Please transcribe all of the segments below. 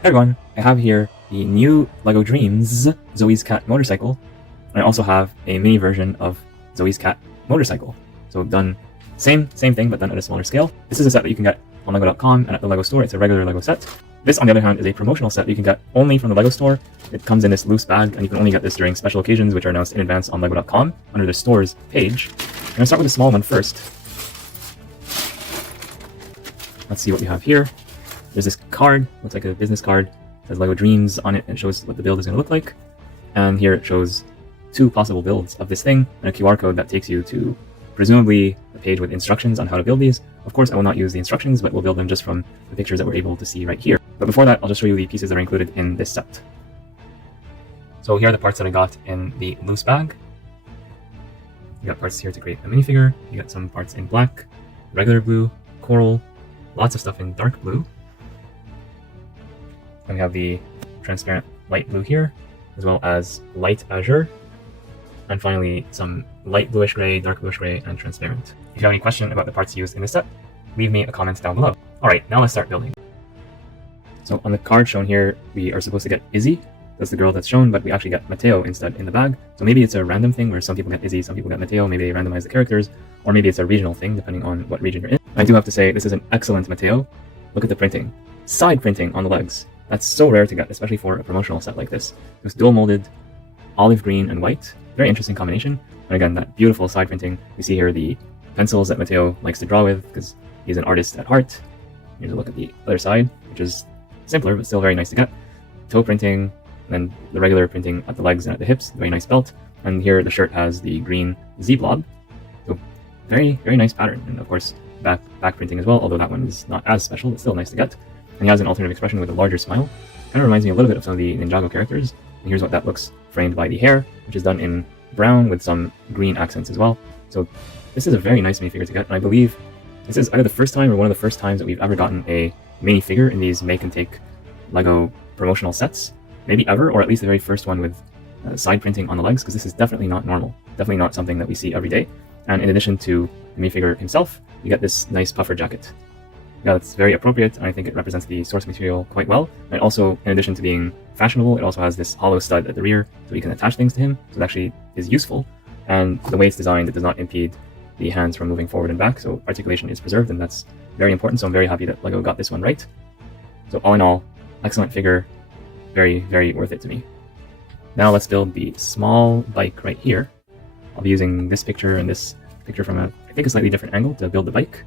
Hey everyone, I have here the new LEGO Dreamzzz Zoey's cat motorcycle, and I also have a mini version of Zoey's cat motorcycle. So done same thing, but done at a smaller scale. This is a set that you can get on lego.com and at the LEGO store. It's a regular LEGO set. This, on the other hand, is a promotional set that you can get only from the LEGO store. It comes in this loose bag, and you can only get this during special occasions, which are announced in advance on lego.com under the store's page. I'm going to start with the small one first. Let's see what we have here. There's this card, looks like a business card, it says LEGO Dreamzzz on it, and shows what the build is going to look like. And here it shows two possible builds of this thing, and a QR code that takes you to presumably a page with instructions on how to build these. Of course, I will not use the instructions, but we'll build them just from the pictures that we're able to see right here. But before that, I'll just show you the pieces that are included in this set. So here are the parts that I got in the loose bag. You got parts here to create a minifigure. You got some parts in black, regular blue, coral, lots of stuff in dark blue. And we have the transparent light blue here, as well as light azure, and finally some light bluish gray, dark bluish gray, and transparent. If you have any question about the parts used in this set, leave me a comment down below. Alright, now let's start building. So on the card shown here, we are supposed to get Izzy. That's the girl that's shown, but we actually get Mateo instead in the bag. So maybe it's a random thing where some people get Izzy, some people get Mateo, maybe they randomize the characters, or maybe it's a regional thing depending on what region you're in. I do have to say, this is an excellent Mateo. Look at the printing. Side printing on the legs. That's so rare to get, especially for a promotional set like this. It was dual molded, olive green and white. Very interesting combination. And again, that beautiful side printing. You see here the pencils that Mateo likes to draw with because he's an artist at heart. Here's a look at the other side, which is simpler, but still very nice to get. Toe printing, and then the regular printing at the legs and at the hips. Very nice belt. And here the shirt has the green Z blob. So very nice pattern. And of course, back printing as well, although that one is not as special, but still nice to get. And he has an alternative expression with a larger smile. Kind of reminds me a little bit of some of the Ninjago characters. And here's what that looks framed by the hair, which is done in brown with some green accents as well. So this is a very nice minifigure to get, and I believe this is either the first time or one of the first times that we've ever gotten a minifigure in these make and take LEGO promotional sets. Maybe ever, or at least the very first one with side printing on the legs, because this is definitely not normal. Definitely not something that we see every day. And in addition to the minifigure himself, you get this nice puffer jacket. Yeah, it's very appropriate, and I think it represents the source material quite well. And also, in addition to being fashionable, it also has this hollow stud at the rear, so you can attach things to him, so it actually is useful. And the way it's designed, it does not impede the hands from moving forward and back, so articulation is preserved, and that's very important, so I'm very happy that LEGO got this one right. So all in all, excellent figure, very worth it to me. Now let's build the small bike right here. I'll be using this picture and this picture from I think a slightly different angle to build the bike.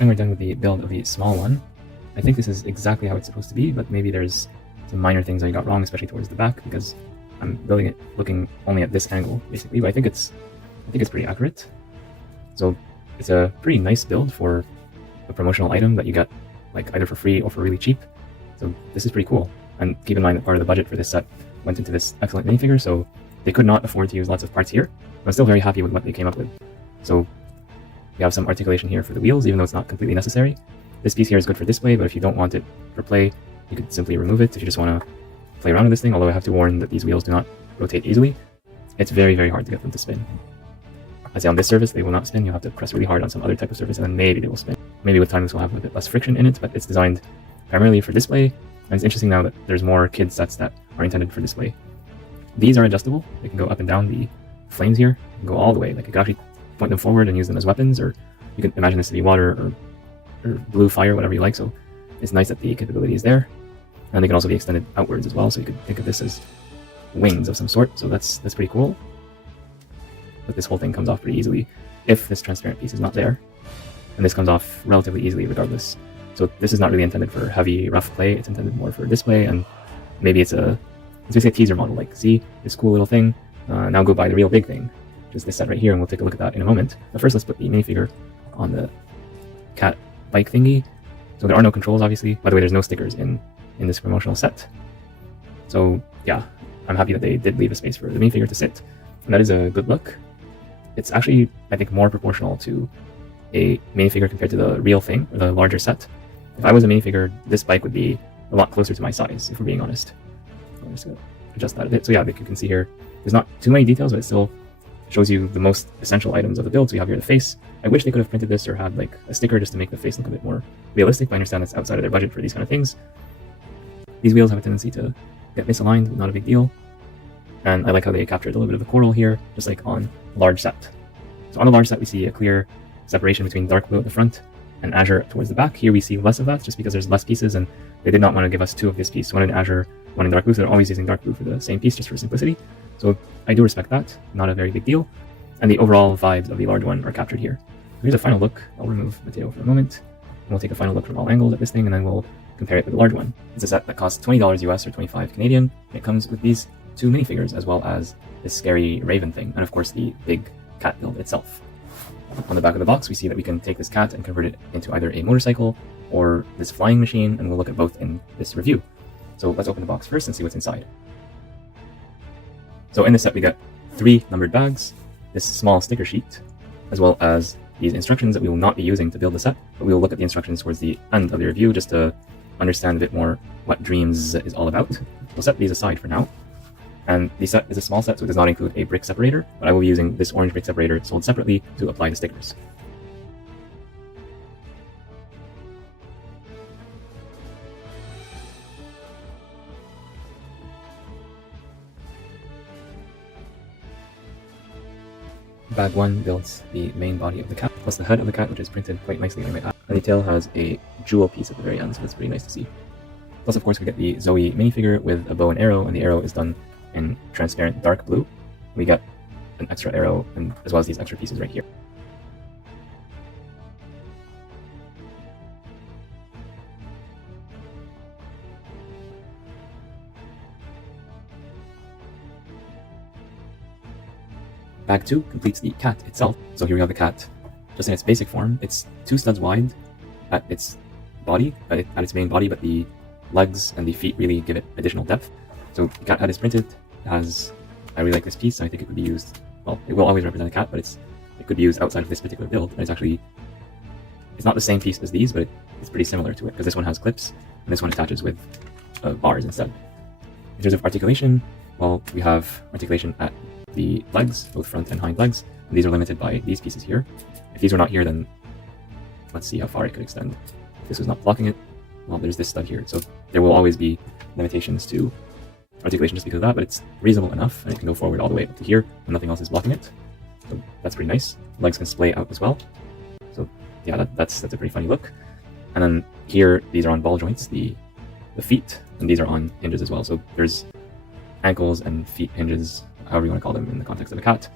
And we're done with the build of the small one. I think this is exactly how it's supposed to be, but maybe there's some minor things I got wrong, especially towards the back, because I'm building it looking only at this angle, basically. But I think it's pretty accurate. So it's a pretty nice build for a promotional item that you get like either for free or for really cheap. So this is pretty cool. And keep in mind that part of the budget for this set went into this excellent minifigure, so they could not afford to use lots of parts here. But I'm still very happy with what they came up with. So we have some articulation here for the wheels, even though it's not completely necessary. This piece here is good for display, but if you don't want it for play, you could simply remove it if you just want to play around with this thing, although I have to warn that these wheels do not rotate easily. It's very hard to get them to spin. I'd say on this surface, they will not spin. You'll have to press really hard on some other type of surface, and then maybe they will spin. Maybe with time this will have a bit less friction in it, but it's designed primarily for display, and it's interesting now that there's more kids sets that are intended for display. These are adjustable. They can go up and down. The flames here can go all the way. Like you can actually point them forward and use them as weapons, or you can imagine this to be water or blue fire, whatever you like. So it's nice that the capability is there, and they can also be extended outwards as well. So you could think of this as wings of some sort. So that's pretty cool. But this whole thing comes off pretty easily if this transparent piece is not there, and this comes off relatively easily regardless. So this is not really intended for heavy, rough play. It's intended more for display, and maybe it's basically a teaser model. Like, see this cool little thing. Now go buy the real big thing. Just this set right here, and we'll take a look at that in a moment. But first, let's put the minifigure on the cat bike thingy. So there are no controls, obviously. By the way, there's no stickers in this promotional set. So yeah, I'm happy that they did leave a space for the minifigure to sit, and that is a good look. It's actually, I think, more proportional to a minifigure compared to the real thing, or the larger set. If I was a minifigure, this bike would be a lot closer to my size, if we're being honest. So I'm just gonna adjust that a bit. So yeah, like you can see here, there's not too many details, but it still shows you the most essential items of the build. So you have here the face. I wish they could have printed this or had like a sticker just to make the face look a bit more realistic, but I understand that's outside of their budget for these kind of things. These wheels have a tendency to get misaligned, but not a big deal. And I like how they captured a little bit of the coral here, just like on large set. So on the large set, we see a clear separation between dark blue at the front and azure towards the back. Here we see less of that, just because there's less pieces, and they did not want to give us two of this piece, one in azure, one in dark blue, so they're always using dark blue for the same piece, just for simplicity. So I do respect that, not a very big deal. And the overall vibes of the large one are captured here. Here's a final look. I'll remove Mateo for a moment, and we'll take a final look from all angles at this thing, and then we'll compare it with the large one. It's a set that costs $20 US or 25 Canadian. It comes with these two minifigures, as well as this scary raven thing, and of course the big cat build itself. On the back of the box, we see that we can take this cat and convert it into either a motorcycle or this flying machine, and we'll look at both in this review. So let's open the box first and see what's inside. So in this set, we got 3 numbered bags, this small sticker sheet, as well as these instructions that we will not be using to build the set, but we will look at the instructions towards the end of the review just to understand a bit more what Dreamzzz is all about. We'll set these aside for now. And the set is a small set, so it does not include a brick separator, but I will be using this orange brick separator sold separately to apply the stickers. Bag 1 builds the main body of the cat, plus the head of the cat, which is printed quite nicely, I might add. And the tail has a jewel piece at the very end, so that's pretty nice to see. Plus, of course, we get the Zoey minifigure with a bow and arrow, and the arrow is done in transparent dark blue. We get an extra arrow, and as well as these extra pieces right here. Bag 2 completes the cat itself. So here we have the cat just in its basic form. It's 2 studs wide at its body, at its main body, but the legs and the feet really give it additional depth. So the cat head is printed. I really like this piece. I think it could be used, well, it will always represent a cat, but it could be used outside of this particular build. And it's not the same piece as these, but it's pretty similar to it, because this one has clips and this one attaches with bars instead. In terms of articulation, well, we have articulation at the legs, both front and hind legs, and these are limited by these pieces here. If these were not here, then let's see how far it could extend. If this was not blocking it, well, there's this stud here, so there will always be limitations to articulation just because of that, but it's reasonable enough, and it can go forward all the way up to here when nothing else is blocking it. So that's pretty nice. Legs can splay out as well, so yeah, that's a pretty funny look. And then here, these are on ball joints, the feet, and these are on hinges as well. So there's ankles and feet hinges, however you want to call them in the context of a cat.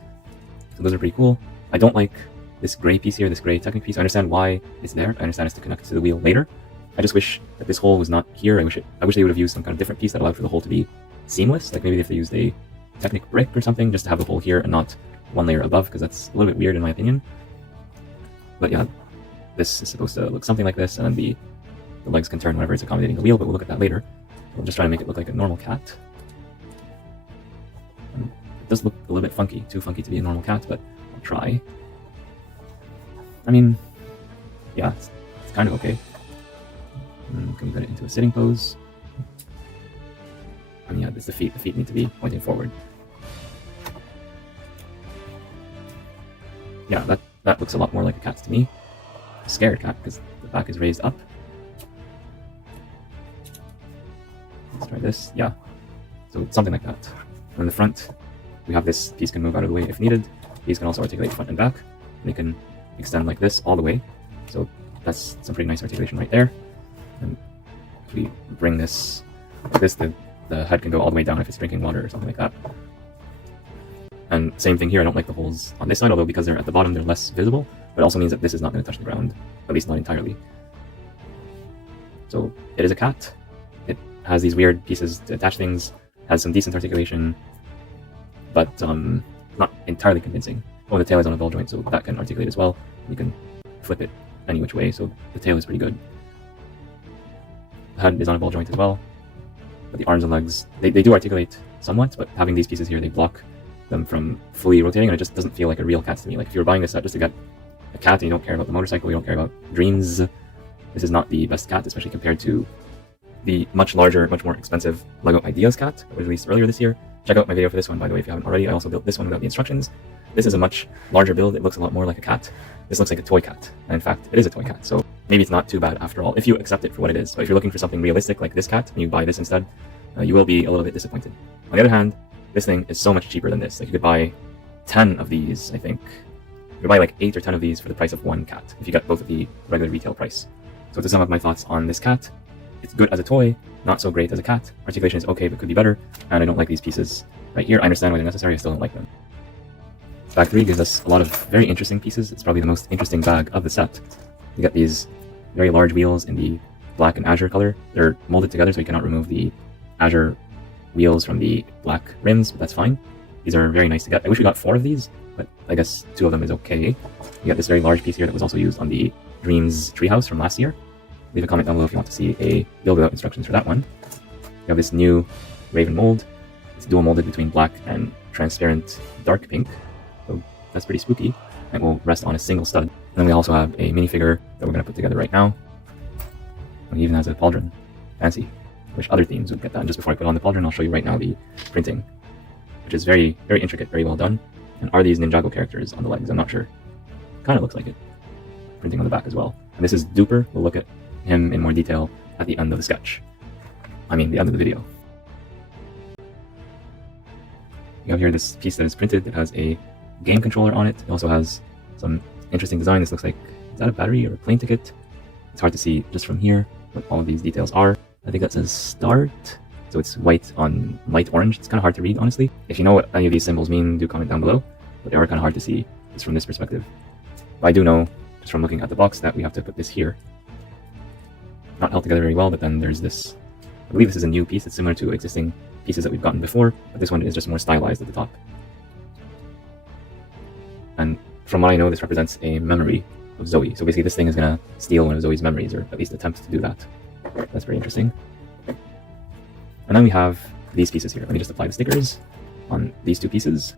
So those are pretty cool. I don't like this gray piece here, this gray Technic piece. I understand why it's there. I understand it's to connect to the wheel later. I just wish that this hole was not here. I wish they would have used some kind of different piece that allowed for the hole to be seamless. Like maybe if they used a Technic brick or something, just to have the hole here and not one layer above, because that's a little bit weird in my opinion. But yeah, this is supposed to look something like this, and then the legs can turn whenever it's accommodating the wheel, but we'll look at that later. We'll just try to make it look like a normal cat. It does look a little bit funky, too funky to be a normal cat, but I'll try. I mean, yeah, it's kind of okay. Can we put it into a sitting pose? I mean, yeah, it's the feet. The feet need to be pointing forward. Yeah, that looks a lot more like a cat to me. A scared cat, because the back is raised up. Let's try this. Yeah, so something like that. And in the front, we have this piece can move out of the way if needed. These can also articulate front and back. They can extend like this all the way. So that's some pretty nice articulation right there. And if we bring this like this, the head can go all the way down if it's drinking water or something like that. And same thing here, I don't like the holes on this side, although because they're at the bottom, they're less visible. But it also means that this is not going to touch the ground, at least not entirely. So it is a cat. It has these weird pieces to attach things, has some decent articulation, but not entirely convincing. Oh, the tail is on a ball joint, so that can articulate as well. You can flip it any which way, so the tail is pretty good. The head is on a ball joint as well, but the arms and legs, they do articulate somewhat, but having these pieces here, they block them from fully rotating, and it just doesn't feel like a real cat to me. Like if you were buying this set just to get a cat and you don't care about the motorcycle, you don't care about Dreamzzz, this is not the best cat, especially compared to the much larger, much more expensive LEGO Ideas cat that was released earlier this year. Check out my video for this one, by the way, if you haven't already. I also built this one without the instructions. This is a much larger build. It looks a lot more like a cat. This looks like a toy cat. And in fact, it is a toy cat. So maybe it's not too bad after all, if you accept it for what it is. But if you're looking for something realistic like this cat and you buy this instead, you will be a little bit disappointed. On the other hand, this thing is so much cheaper than this. Like you could buy 10 of these, I think. You could buy like 8 or 10 of these for the price of one cat if you got both at the regular retail price. So to sum up my thoughts on this cat, it's good as a toy, not so great as a cat. Articulation is okay, but could be better. And I don't like these pieces right here. I understand why they're necessary, I still don't like them. Bag 3 gives us a lot of very interesting pieces. It's probably the most interesting bag of the set. You get these very large wheels in the black and azure color. They're molded together so you cannot remove the azure wheels from the black rims, but that's fine. These are very nice to get. I wish we got 4 of these, but I guess 2 of them is okay. You got this very large piece here that was also used on the Dreamzzz treehouse from last year. Leave a comment down below if you want to see a build without instructions for that one. You have this new Raven mold. It's dual molded between black and transparent dark pink. So that's pretty spooky. It will rest on a single stud. And then we also have a minifigure that we're going to put together right now. And it even has a pauldron. Fancy. Wish other themes would get that. And just before I put on the pauldron, I'll show you right now the printing, which is very, very intricate, very well done. And are these Ninjago characters on the legs? I'm not sure. Kind of looks like it. Printing on the back as well. And this is Dooper. We'll look at him in more detail at the end of the sketch. I mean, the end of the video. You have here this piece that is printed that has a game controller on it. It also has some interesting design. This looks like, is that a battery or a plane ticket? It's hard to see just from here what all of these details are. I think that says start. So it's white on light orange. It's kind of hard to read, honestly. If you know what any of these symbols mean, do comment down below. But they are kind of hard to see just from this perspective. But I do know, just from looking at the box, that we have to put this here. Not held together very well, but then there's this, I believe this is a new piece. It's similar to existing pieces that we've gotten before, but this one is just more stylized at the top. And from what I know, this represents a memory of Zoey. So basically this thing is going to steal one of Zoey's memories, or at least attempt to do that. That's very interesting. And then we have these pieces here. Let me just apply the stickers on these 2 pieces.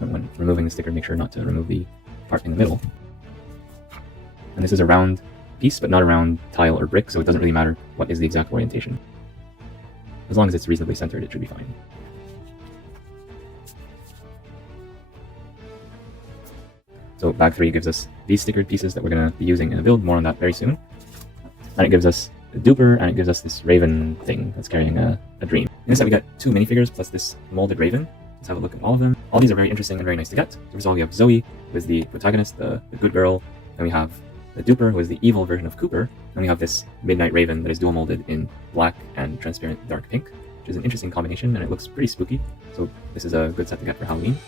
And when removing the sticker, make sure not to remove the part in the middle. And this is a round piece, but not a round tile or brick, so it doesn't really matter what is the exact orientation. As long as it's reasonably centered, it should be fine. So bag 3 gives us these stickered pieces that we're going to be using in a build. More on that very soon. And it gives us a Dooper, and it gives us this Raven thing that's carrying a dream. In this set we got 2 minifigures plus this molded Raven. Let's have a look at all of them. All these are very interesting and very nice to get. So first of all, we have Zoey, who is the protagonist, the good girl. Then we have the Dooper, who is the evil version of Cooper. Then we have this Midnight Raven that is dual molded in black and transparent dark pink, which is an interesting combination, and it looks pretty spooky. So this is a good set to get for Halloween.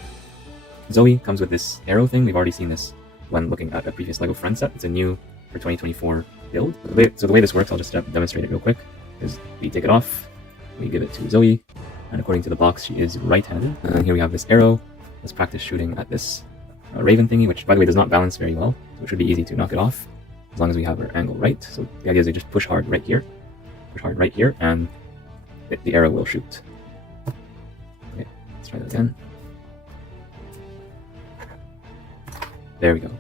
Zoey comes with this arrow thing. We've already seen this when looking at a previous LEGO Friends set. It's a new for 2024 build. So the way this works, I'll just demonstrate it real quick, is we take it off, we give it to Zoey, and according to the box, she is right-handed. And here we have this arrow. Let's practice shooting at this Raven thingy, which by the way does not balance very well, so it should be easy to knock it off as long as we have our angle right. So the idea is they just push hard right here, and the arrow will shoot. Okay, let's try that again. There we go.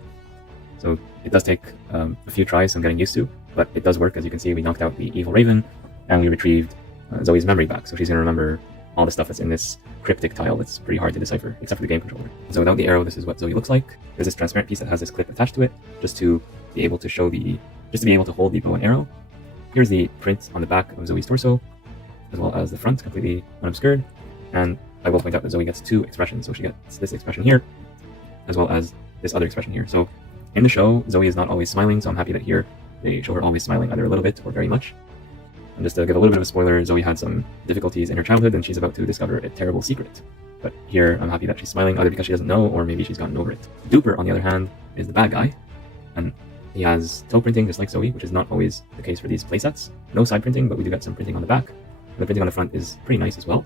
So it does take a few tries, some getting used to, but it does work. As you can see, we knocked out the evil Raven, and we retrieved Zoey's memory back, so she's going to remember all the stuff that's in this cryptic tile that's pretty hard to decipher, except for the game controller. So without the arrow, this is what Zoey looks like. There's this transparent piece that has this clip attached to it, just to be able to hold the bow and arrow. Here's the print on the back of Zoey's torso, as well as the front, completely unobscured. And I will point out that Zoey gets 2 expressions, so she gets this expression here, as well as this other expression here. So in the show, Zoey is not always smiling, so I'm happy that here they show her always smiling, either a little bit or very much. And just to give a little bit of a spoiler, Zoey had some difficulties in her childhood, and she's about to discover a terrible secret. But here, I'm happy that she's smiling, either because she doesn't know, or maybe she's gotten over it. Dooper, on the other hand, is the bad guy, and he has toe printing just like Zoey, which is not always the case for these playsets. No side printing, but we do get some printing on the back. And the printing on the front is pretty nice as well.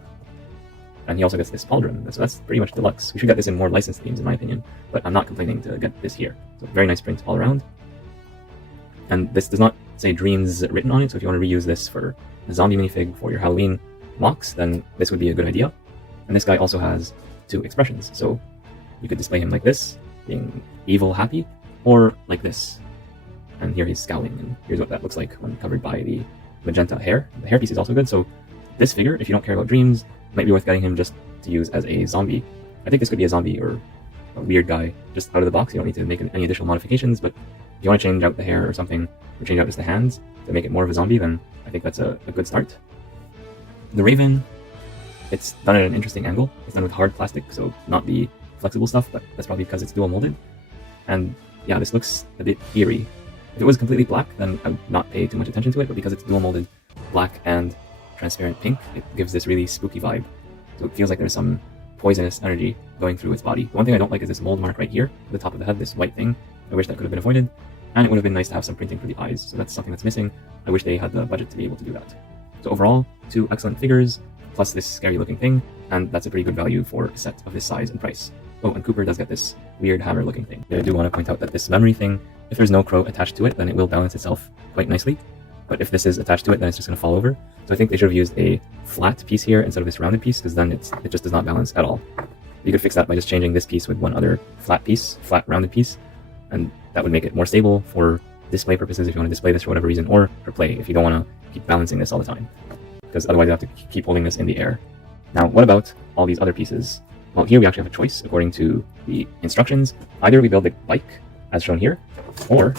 And he also gets this pauldron, so that's pretty much deluxe. We should get this in more licensed themes, in my opinion, but I'm not complaining to get this here. So very nice print all around. And this does not say Dreamzzz written on it, so if you want to reuse this for a zombie minifig for your Halloween mocks, then this would be a good idea. And this guy also has 2 expressions, so you could display him like this, being evil, happy, or like this. And here he's scowling, and here's what that looks like when covered by the magenta hair. The hairpiece is also good, so this figure, if you don't care about Dreamzzz, might be worth getting him just to use as a zombie. I think this could be a zombie or a weird guy just out of the box. You don't need to make any additional modifications, but if you want to change out the hair or something, or change out just the hands to make it more of a zombie, then I think that's a good start. The Raven, it's done at an interesting angle. It's done with hard plastic, so not the flexible stuff, but that's probably because it's dual molded. And yeah, this looks a bit eerie. If it was completely black, then I would not pay too much attention to it, but because it's dual molded black and transparent pink, it gives this really spooky vibe. So it feels like there's some poisonous energy going through its body. The one thing I don't like is this mold mark right here, at the top of the head, this white thing. I wish that could have been avoided, and it would have been nice to have some printing for the eyes, so that's something that's missing. I wish they had the budget to be able to do that. So overall, 2 excellent figures, plus this scary looking thing, and that's a pretty good value for a set of this size and price. Oh, and Cooper does get this weird hammer looking thing. I do want to point out that this memory thing, if there's no crow attached to it, then it will balance itself quite nicely. But if this is attached to it, then it's just going to fall over. So I think they should have used a flat piece here instead of this rounded piece, because then it just does not balance at all. You could fix that by just changing this piece with one other flat piece, flat rounded piece, and that would make it more stable for display purposes if you want to display this for whatever reason, or for play if you don't want to keep balancing this all the time, because otherwise you have to keep holding this in the air. Now, what about all these other pieces? Well, here we actually have a choice according to the instructions. Either we build a bike, as shown here, or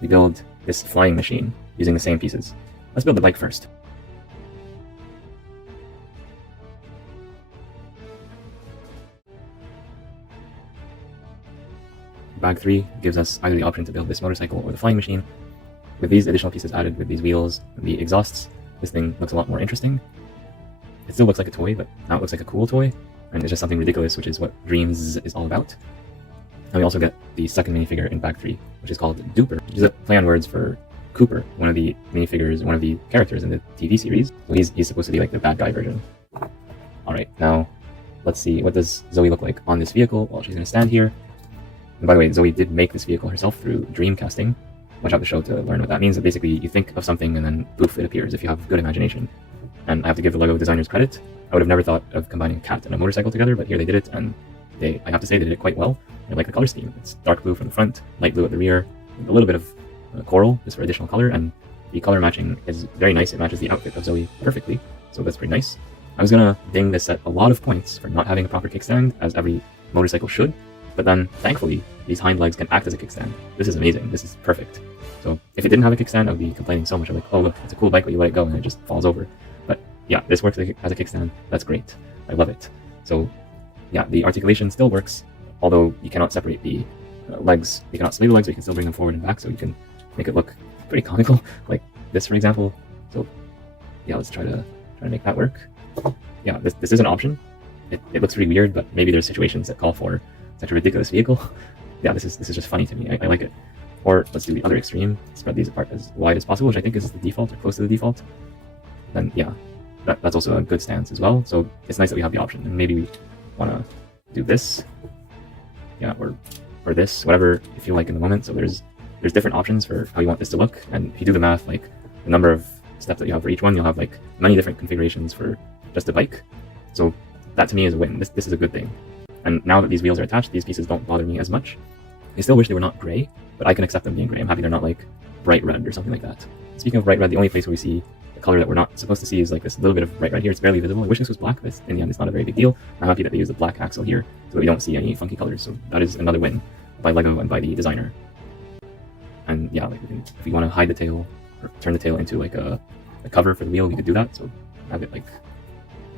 we build this flying machine using the same pieces. Let's build the bike first. Bag 3 gives us either the option to build this motorcycle or the flying machine. With these additional pieces added, with these wheels and the exhausts, this thing looks a lot more interesting. It still looks like a toy, but now it looks like a cool toy, and it's just something ridiculous, which is what Dreamzzz is all about. And we also get the second minifigure in Bag 3, which is called Dooper, which is a play on words for Cooper, one of the minifigures, one of the characters in the TV series. So he's supposed to be like the bad guy version. Alright, now let's see, what does Zoey look like on this vehicle? Well, she's going to stand here. And by the way, Zoey did make this vehicle herself through Dreamcasting. Watch out the show to learn what that means. But basically, you think of something and then poof, it appears if you have good imagination. And I have to give the LEGO designers credit. I would have never thought of combining a cat and a motorcycle together, but here they did it, and I have to say they did it quite well. I like the color scheme. It's dark blue from the front, light blue at the rear, a little bit of coral just for additional color, and the color matching is very nice. It matches the outfit of Zoey perfectly, so that's pretty nice. I was gonna ding this set a lot of points for not having a proper kickstand, as every motorcycle should, but then thankfully these hind legs can act as a kickstand. This is amazing. This is perfect. So if it didn't have a kickstand, I would be complaining so much. I'm like, oh look, it's a cool bike, but you let it go and it just falls over. But yeah, this works as a kickstand. That's great. I love it. So yeah, the articulation still works, although you cannot separate the legs. You cannot sway the legs, but you can still bring them forward and back, so you can make it look pretty comical, like this, for example. So yeah, let's try to make that work. Yeah, this is an option. It looks pretty weird, but maybe there's situations that call for such a ridiculous vehicle. Yeah, this is just funny to me. I like it. Or let's do the other extreme, spread these apart as wide as possible, which I think is the default or close to the default. Then yeah, that's also a good stance as well. So it's nice that we have the option, and maybe we want to do this, yeah, or this, whatever you feel like in the moment. So there's different options for how you want this to look, and if you do the math, like the number of steps that you have for each one, you'll have like many different configurations for just a bike. So that to me is a win. This is a good thing. And now that these wheels are attached, these pieces don't bother me as much. I still wish they were not gray, but I can accept them being gray. I'm happy they're not like bright red or something like that. Speaking of bright red, the only place where we see the color that we're not supposed to see is like this little bit of bright red here. It's barely visible. I wish this was black, but in the end it's not a very big deal. I'm happy that they use the black axle here so that we don't see any funky colors. So that is another win by LEGO and by the designer. And yeah, like if we want to hide the tail or turn the tail into like a cover for the wheel, we could do that. So have it like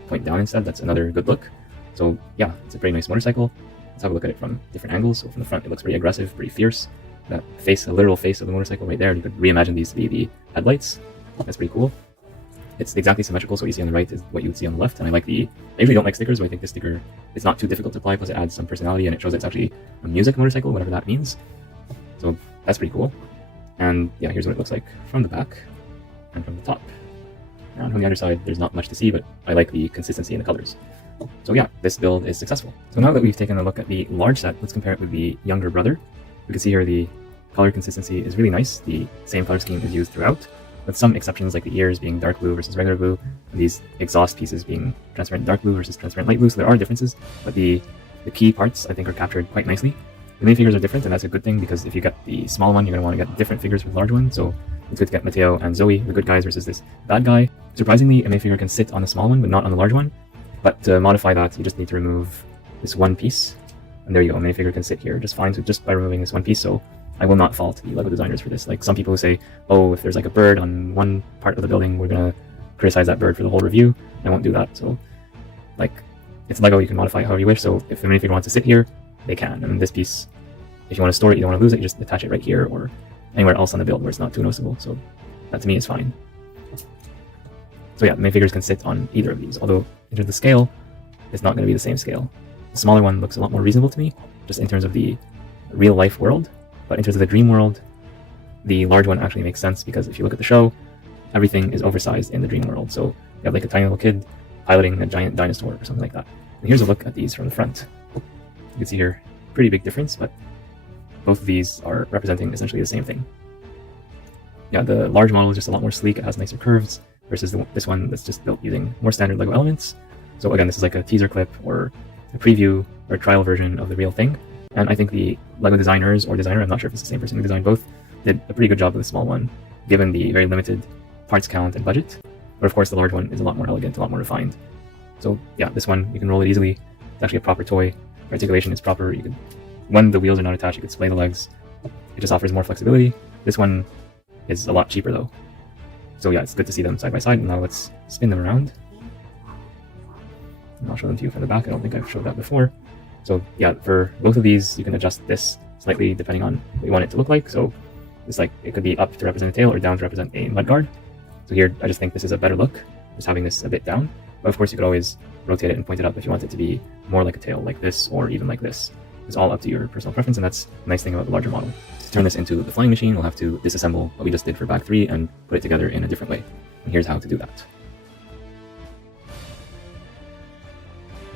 point down instead. That's another good look. So yeah, it's a pretty nice motorcycle. Let's have a look at it from different angles. So from the front, it looks pretty aggressive, pretty fierce. That face, the literal face of the motorcycle right there, and you could reimagine these to be the headlights. That's pretty cool. It's exactly symmetrical, so what you see on the right is what you would see on the left, and I usually don't like stickers, but I think this sticker is not too difficult to apply, plus it adds some personality, and it shows that it's actually a music motorcycle, whatever that means. So that's pretty cool. And yeah, here's what it looks like from the back and from the top. And from the other side, there's not much to see, but I like the consistency in the colors. So yeah, this build is successful. So now that we've taken a look at the large set, let's compare it with the younger brother. We can see here the color consistency is really nice. The same color scheme is used throughout, with some exceptions like the ears being dark blue versus regular blue, and these exhaust pieces being transparent dark blue versus transparent light blue, so there are differences, but the key parts I think are captured quite nicely. The minifigures are different, and that's a good thing, because if you get the small one, you're going to want to get different figures with large ones, so it's good to get Mateo and Zoey, the good guys, versus this bad guy. Surprisingly, a minifigure can sit on the small one, but not on the large one. But to modify that, you just need to remove this one piece. And there you go, a minifigure can sit here just fine, so just by removing this one piece. So I will not fault the LEGO designers for this. Like some people who say, oh, if there's like a bird on one part of the building, we're gonna criticize that bird for the whole review. I won't do that. So like, it's LEGO, you can modify it however you wish. So if a minifigure wants to sit here, they can. And this piece, if you want to store it, you don't want to lose it, you just attach it right here or anywhere else on the build where it's not too noticeable. So that to me is fine. So yeah, minifigures can sit on either of these, although in terms of the scale, it's not going to be the same scale. The smaller one looks a lot more reasonable to me, just in terms of the real life world. But in terms of the dream world, the large one actually makes sense because if you look at the show, everything is oversized in the dream world. So you have like a tiny little kid piloting a giant dinosaur or something like that. And here's a look at these from the front. You can see here, pretty big difference, but both of these are representing essentially the same thing. Yeah, the large model is just a lot more sleek, it has nicer curves, versus this one that's just built using more standard LEGO elements. So again, this is like a teaser clip or a preview or a trial version of the real thing. And I think the LEGO designers or designer, I'm not sure if it's the same person who designed both, did a pretty good job with the small one, given the very limited parts count and budget. But of course, the large one is a lot more elegant, a lot more refined. So yeah, this one, you can roll it easily. It's actually a proper toy. Articulation is proper. You could, when the wheels are not attached, you could splay the legs. It just offers more flexibility. This one is a lot cheaper though. So yeah, it's good to see them side by side. And now let's spin them around. And I'll show them to you from the back. I don't think I've showed that before. So yeah, for both of these, you can adjust this slightly depending on what you want it to look like. So it's like, it could be up to represent a tail or down to represent a mudguard. So here, I just think this is a better look, just having this a bit down. But of course, you could always rotate it and point it up if you want it to be more like a tail, like this, or even like this. It's all up to your personal preference, and that's the nice thing about the larger model. To turn this into the flying machine, we'll have to disassemble what we just did for Bag 3 and put it together in a different way. And here's how to do that.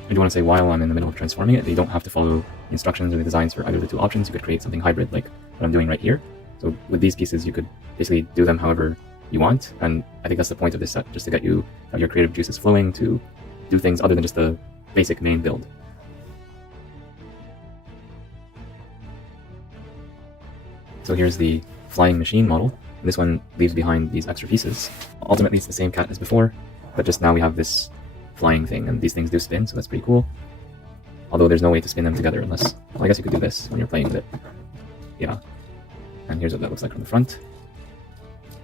I do want to say, while I'm in the middle of transforming it, that you don't have to follow the instructions or the designs for either of the two options. You could create something hybrid like what I'm doing right here. So with these pieces, you could basically do them however you want, and I think that's the point of this set, just to get you have your creative juices flowing to do things other than just the basic main build. So here's the flying machine model. This one leaves behind these extra pieces. Ultimately, it's the same cat as before, but just now we have this flying thing, and these things do spin, so that's pretty cool. Although there's no way to spin them together unless, well, I guess you could do this when you're playing with it. Yeah. And here's what that looks like from the front.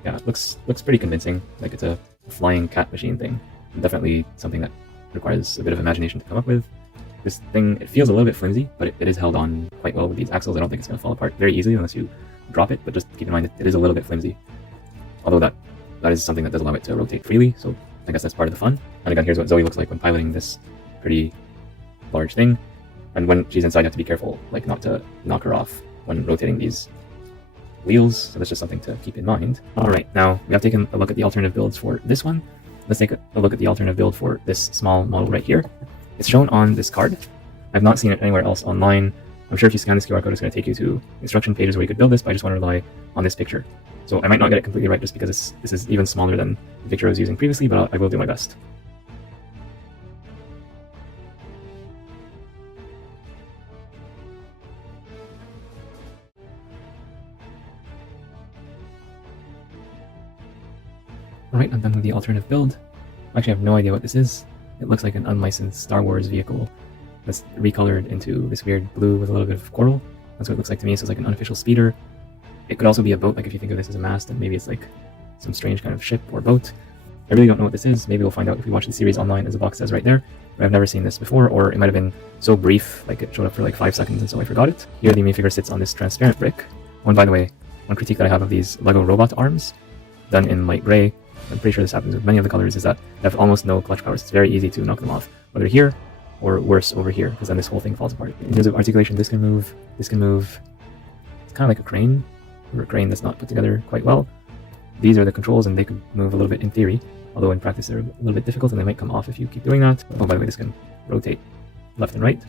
Yeah, it looks pretty convincing, like it's a flying cat machine thing. Definitely something that requires a bit of imagination to come up with. This thing, it feels a little bit flimsy, but it is held on quite well with these axles. I don't think it's going to fall apart very easily unless you drop it, but just keep in mind that it is a little bit flimsy. Although that is something that does allow it to rotate freely, so I guess that's part of the fun. And again, here's what Zoey looks like when piloting this pretty large thing. And when she's inside, you have to be careful, like not to knock her off when rotating these wheels, so that's just something to keep in mind. Alright, now we have taken a look at the alternative builds for this one. Let's take a look at the alternative build for this small model right here. It's shown on this card. I've not seen it anywhere else online. I'm sure if you scan this QR code, it's going to take you to instruction pages where you could build this, but I just want to rely on this picture. So I might not get it completely right just because this is even smaller than the picture I was using previously, but I will do my best. Alright, I'm done with the alternative build. I actually have no idea what this is. It looks like an unlicensed Star Wars vehicle that's recolored into this weird blue with a little bit of coral. That's what it looks like to me, so it's like an unofficial speeder. It could also be a boat, like if you think of this as a mast, and maybe it's like some strange kind of ship or boat. I really don't know what this is. Maybe we'll find out if we watch the series online, as the box says right there. But I've never seen this before, or it might have been so brief, like it showed up for like 5 seconds and so I forgot it. Here the minifigure sits on this transparent brick. Oh, and by the way, one critique that I have of these LEGO robot arms, done in light gray, I'm pretty sure this happens with many of the colors, is that they have almost no clutch powers. It's very easy to knock them off, whether here or worse over here, because then this whole thing falls apart. In terms of articulation, this can move, this can move. It's kind of like a crane, or a crane that's not put together quite well. These are the controls, and they could move a little bit in theory, although in practice they're a little bit difficult and they might come off if you keep doing that. Oh, by the way, this can rotate left and right.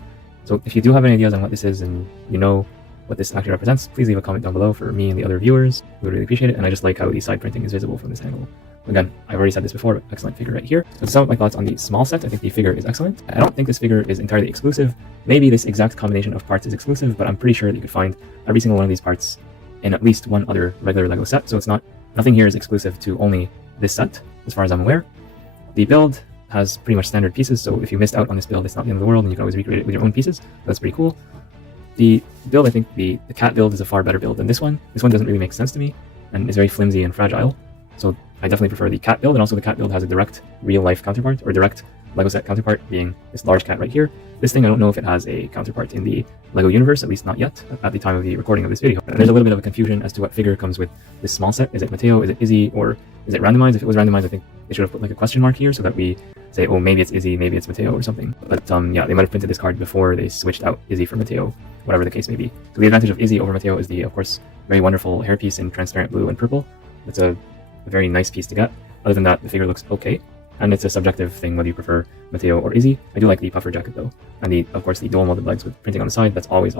So if you do have any ideas on what this is and you know what this actually represents, please leave a comment down below for me and the other viewers. We would really appreciate it, and I just like how the side printing is visible from this angle. Again, I've already said this before, but excellent figure right here. So to sum up my thoughts on the small set, I think the figure is excellent. I don't think this figure is entirely exclusive. Maybe this exact combination of parts is exclusive, but I'm pretty sure that you could find every single one of these parts in at least one other regular LEGO set. So it's not Nothing here is exclusive to only this set, as far as I'm aware. The build has pretty much standard pieces, so if you missed out on this build, it's not the end of the world, and you can always recreate it with your own pieces. That's pretty cool. The build, I think the cat build is a far better build than this one. This one doesn't really make sense to me, and is very flimsy and fragile. So I definitely prefer the cat build, and also the cat build has a direct real-life counterpart, or direct Lego set counterpart, being this large cat right here. This thing, I don't know if it has a counterpart in the Lego universe, at least not yet, at the time of the recording of this video. And there's a little bit of a confusion as to what figure comes with this small set. Is it Mateo, is it Izzy, or is it randomized? If it was randomized, I think they should have put like a question mark here so that we say, oh, maybe it's Izzy, maybe it's Mateo or something. But yeah, they might have printed this card before they switched out Izzy for Mateo, whatever the case may be. So the advantage of Izzy over Mateo is the, of course, very wonderful hairpiece in transparent blue and purple. It's a very nice piece to get. Other than that, the figure looks okay. And it's a subjective thing whether you prefer Mateo or Izzy. I do like the puffer jacket though. And of course the dual molded legs with printing on the side, that's always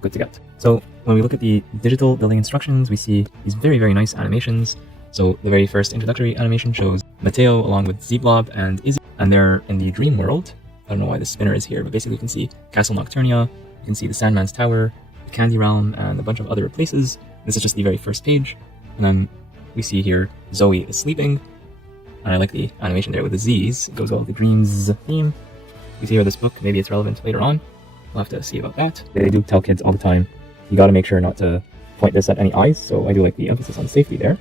good to get. So when we look at the digital building instructions, we see these very nice animations. So the very first introductory animation shows Mateo along with Z-Blob and Izzy, and they're in the dream world. I don't know why the spinner is here, but basically you can see Castle Nocturnia, you can see the Sandman's Tower, the Candy Realm, and a bunch of other places. This is just the very first page. And then we see here Zoey is sleeping. And I like the animation there with the Z's. It goes well with the Dreamzzz theme. You see here this book, maybe it's relevant later on. We'll have to see about that. They do tell kids all the time, you gotta make sure not to point this at any eyes, so I do like the emphasis on safety there.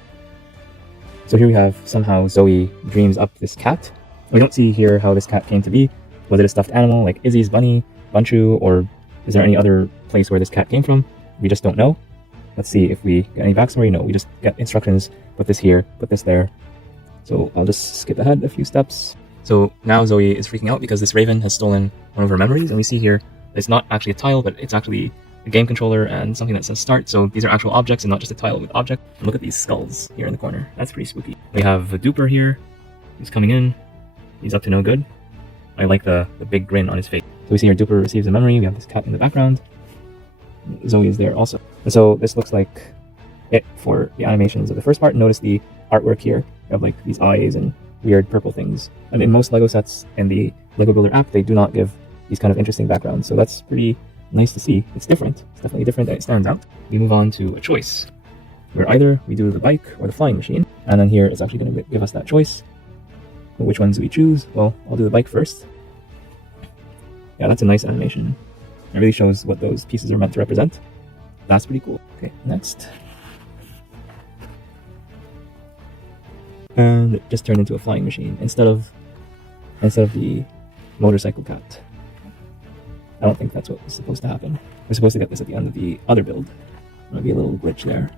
So here we have somehow Zoey dreams up this cat. We don't see here how this cat came to be. Was it a stuffed animal like Izzy's bunny, Bunchu, or is there any other place where this cat came from? We just don't know. Let's see if we get any backstory. No, we just get instructions, put this here, put this there. So I'll just skip ahead a few steps. So now Zoey is freaking out because this raven has stolen one of her memories, and we see here it's not actually a tile, but it's actually a game controller and something that says start. So these are actual objects and not just a tile with object. And look at these skulls here in the corner. That's pretty spooky. We have a Dooper here. He's coming in. He's up to no good. I like the big grin on his face. So we see here Dooper receives a memory. We have this cat in the background. Zoey is there also. And so this looks like it for the animations of the first part. Notice the artwork here of like these eyes and weird purple things. And in most Lego sets in the Lego Builder app, they do not give these kind of interesting backgrounds. So that's pretty nice to see. It's different. It's definitely different and it stands out. We move on to a choice where either we do the bike or the flying machine. And then here it's actually going to give us that choice. But which ones do we choose? Well, I'll do the bike first. Yeah, that's a nice animation. It really shows what those pieces are meant to represent. That's pretty cool. Okay, next. And it just turned into a flying machine instead of the motorcycle cat. I don't think that's what was supposed to happen. We're supposed to get this at the end of the other build. Might be a little glitch there.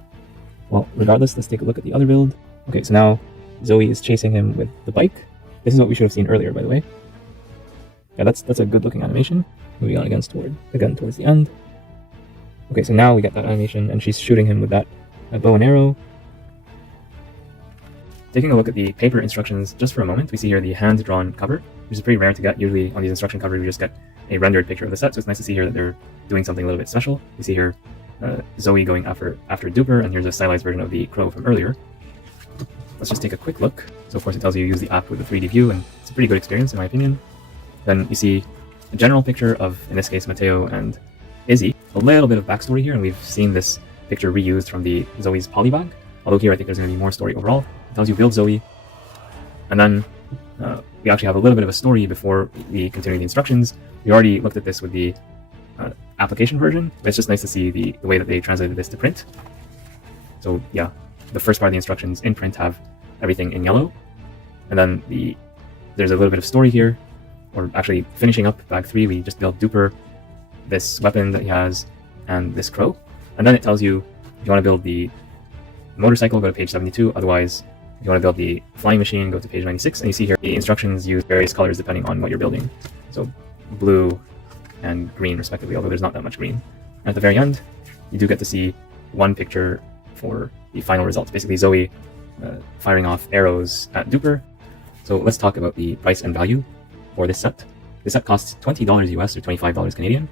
Well, regardless, let's take a look at the other build. Okay, so now Zoey is chasing him with the bike. This is what we should have seen earlier, by the way. Yeah, that's a good looking animation. Moving on again towards the end. Okay, so now we get that animation and she's shooting him with that bow and arrow. Taking a look at the paper instructions just for a moment, we see here the hand-drawn cover, which is pretty rare to get. Usually on these instruction covers, we just get a rendered picture of the set, so it's nice to see here that they're doing something a little bit special. We see here Zoey going after Dooper, and here's a stylized version of the crow from earlier. Let's just take a quick look. So of course it tells you use the app with the 3D view, and it's a pretty good experience in my opinion. Then you see a general picture of, in this case, Mateo and Izzy. A little bit of backstory here, and we've seen this picture reused from the Zoey's Polybag, although here I think there's going to be more story overall. It tells you build Zoey, and then we actually have a little bit of a story before we continue the instructions. We already looked at this with the application version, but it's just nice to see the way that they translated this to print. So yeah, the first part of the instructions in print have everything in yellow, and then there's a little bit of story here, or actually finishing up bag 3, we just build Dooper, this weapon that he has, and this crow, and then it tells you if you want to build the motorcycle, go to page 72, otherwise if you want to build the flying machine, go to page 96, and you see here the instructions use various colors depending on what you're building. So blue and green respectively, although there's not that much green. And at the very end, you do get to see one picture for the final results, basically Zoey firing off arrows at Dooper. So let's talk about the price and value for this set. This set costs $20 US or $25 Canadian,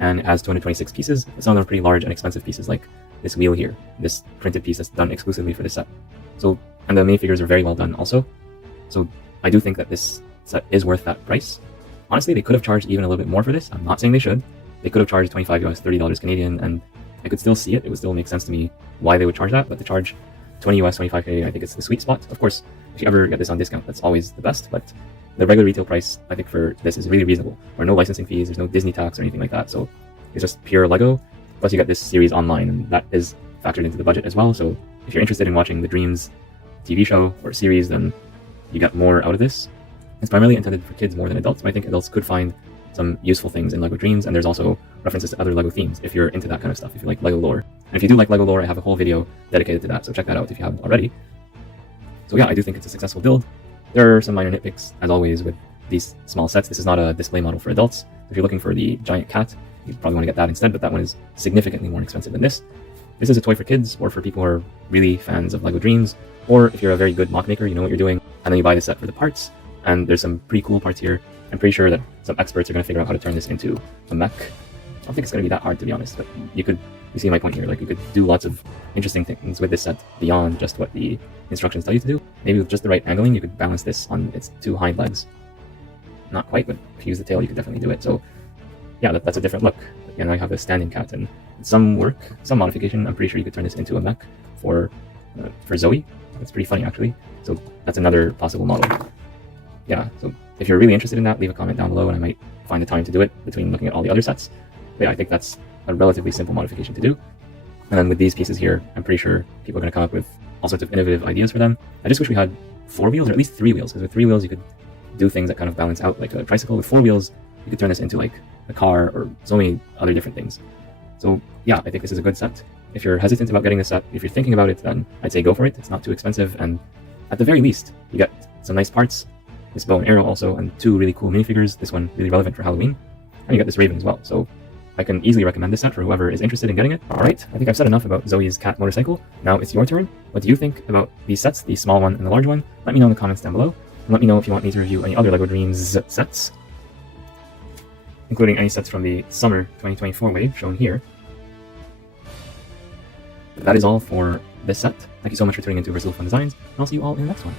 and it has 226 pieces. Some of them are pretty large and expensive pieces, like this wheel here, this printed piece that's done exclusively for this set. So, and the minifigures are very well done also. So I do think that this set is worth that price. Honestly, they could have charged even a little bit more for this. I'm not saying they should. They could have charged 25 US, $30 Canadian, and I could still see it. It would still make sense to me why they would charge that, but to charge 20 US, 25 Canadian, I think it's the sweet spot. Of course, if you ever get this on discount, that's always the best, but the regular retail price, I think, for this is really reasonable. There are no licensing fees, there's no Disney tax or anything like that, so it's just pure Lego, plus you get this series online, and that is factored into the budget as well, so if you're interested in watching the Dreamzzz TV show or series, then you get more out of this. It's primarily intended for kids more than adults, but I think adults could find some useful things in LEGO Dreamzzz, and there's also references to other LEGO themes if you're into that kind of stuff, if you like LEGO lore. And if you do like LEGO lore, I have a whole video dedicated to that, so check that out if you haven't already. So yeah, I do think it's a successful build. There are some minor nitpicks, as always, with these small sets. This is not a display model for adults. If you're looking for the giant cat, you probably want to get that instead, but that one is significantly more expensive than this. This is a toy for kids, or for people who are really fans of LEGO Dreamzzz, or if you're a very good mock maker, you know what you're doing, and then you buy the set for the parts, and there's some pretty cool parts here. I'm pretty sure that some experts are going to figure out how to turn this into a mech. I don't think it's going to be that hard, to be honest, but you see my point here, like you could do lots of interesting things with this set beyond just what the instructions tell you to do. Maybe with just the right angling, you could balance this on its two hind legs. Not quite, but if you use the tail, you could definitely do it. So yeah, that's a different look. And I have a standing cat, and some work, some modification, I'm pretty sure you could turn this into a mech for Zoey. That's pretty funny, actually. So that's another possible model. Yeah, so if you're really interested in that, leave a comment down below and I might find the time to do it between looking at all the other sets. But yeah, I think that's a relatively simple modification to do. And then with these pieces here, I'm pretty sure people are going to come up with all sorts of innovative ideas for them. I just wish we had 4 wheels, or at least 3 wheels, because with 3 wheels you could do things that kind of balance out, like a tricycle. With 4 wheels, you could turn this into like a car or so many other different things. So yeah, I think this is a good set. If you're hesitant about getting this set, if you're thinking about it, then I'd say go for it. It's not too expensive, and at the very least, you get some nice parts, this bow and arrow also, and 2 really cool minifigures, this one really relevant for Halloween, and you get this raven as well. So I can easily recommend this set for whoever is interested in getting it. Alright, I think I've said enough about Zoey's cat motorcycle. Now it's your turn. What do you think about these sets, the small one and the large one? Let me know in the comments down below. And let me know if you want me to review any other LEGO Dreamzzz sets, including any sets from the summer 2024 wave shown here. That is all for this set. Thank you so much for tuning into Versatile Fun Designs, and I'll see you all in the next one.